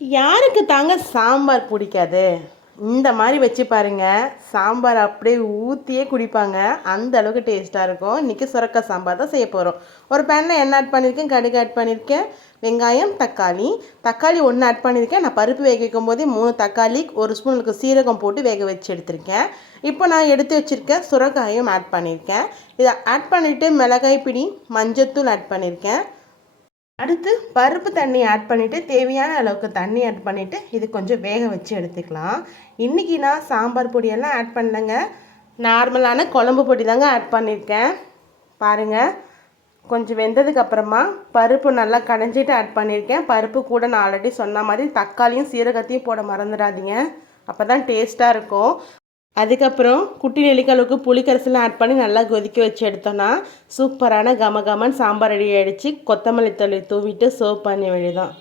யாருக்கு தாங்க சாம்பார் பிடிக்காது? இந்த மாதிரி வச்சு பாருங்கள், சாம்பார் அப்படியே ஊற்றியே குடிப்பாங்க. அந்த அளவுக்கு டேஸ்ட்டாக இருக்கும். இன்றைக்கி சுரக்காய் சாம்பார் தான் செய்ய போகிறோம். ஒரு பேனில் எண்ணெய் ஆட் பண்ணியிருக்கேன், கடுகு ஆட் பண்ணியிருக்கேன், வெங்காயம், தக்காளி 1 ஆட் பண்ணியிருக்கேன். நான் பருப்பு வேக வைக்கும் போதே 3 தக்காளி, 1 ஸ்பூனுக்கு சீரகம் போட்டு வேக வச்சு எடுத்திருக்கேன். இப்போ நான் எடுத்து வச்சுருக்கேன் சுரக்காயும் ஆட் பண்ணியிருக்கேன். இதை ஆட் பண்ணிவிட்டு மிளகாய் பிடி, மஞ்சத்தூள் ஆட் பண்ணியிருக்கேன். அடுத்து பருப்பு தண்ணி ஆட் பண்ணிவிட்டு தேவையான அளவுக்கு தண்ணி ஆட் பண்ணிவிட்டு இது கொஞ்சம் வேக வச்சு எடுத்துக்கலாம். இன்றைக்கி நான் சாம்பார் பொடியெல்லாம் ஆட் பண்ணலைங்க, நார்மலான குழம்பு பொடி தாங்க ஆட் பண்ணியிருக்கேன். பாருங்கள், கொஞ்சம் வெந்ததுக்கப்புறமா பருப்பு நல்லா கடைஞ்சிட்டு ஆட் பண்ணியிருக்கேன். பருப்பு கூட நான் ஆல்ரெடி சொன்ன மாதிரி தக்காளியும் சீரகத்தையும் போட மறந்துடாதீங்க, அப்போ தான் டேஸ்ட்டாக இருக்கும். அதுக்கப்புறம் குட்டி நெல்லிக்காய்க்கு புளிக்கரைசலாம் ஆட் பண்ணி நல்லா கொதிக்க வச்சு எடுத்தோன்னா சூப்பரான கமகமன் சாம்பார் ரெடி ஆகிடுச்சு. கொத்தமல்லி தழை தூவிட்டு சர்வ் பண்ணி வேண்டியதான்.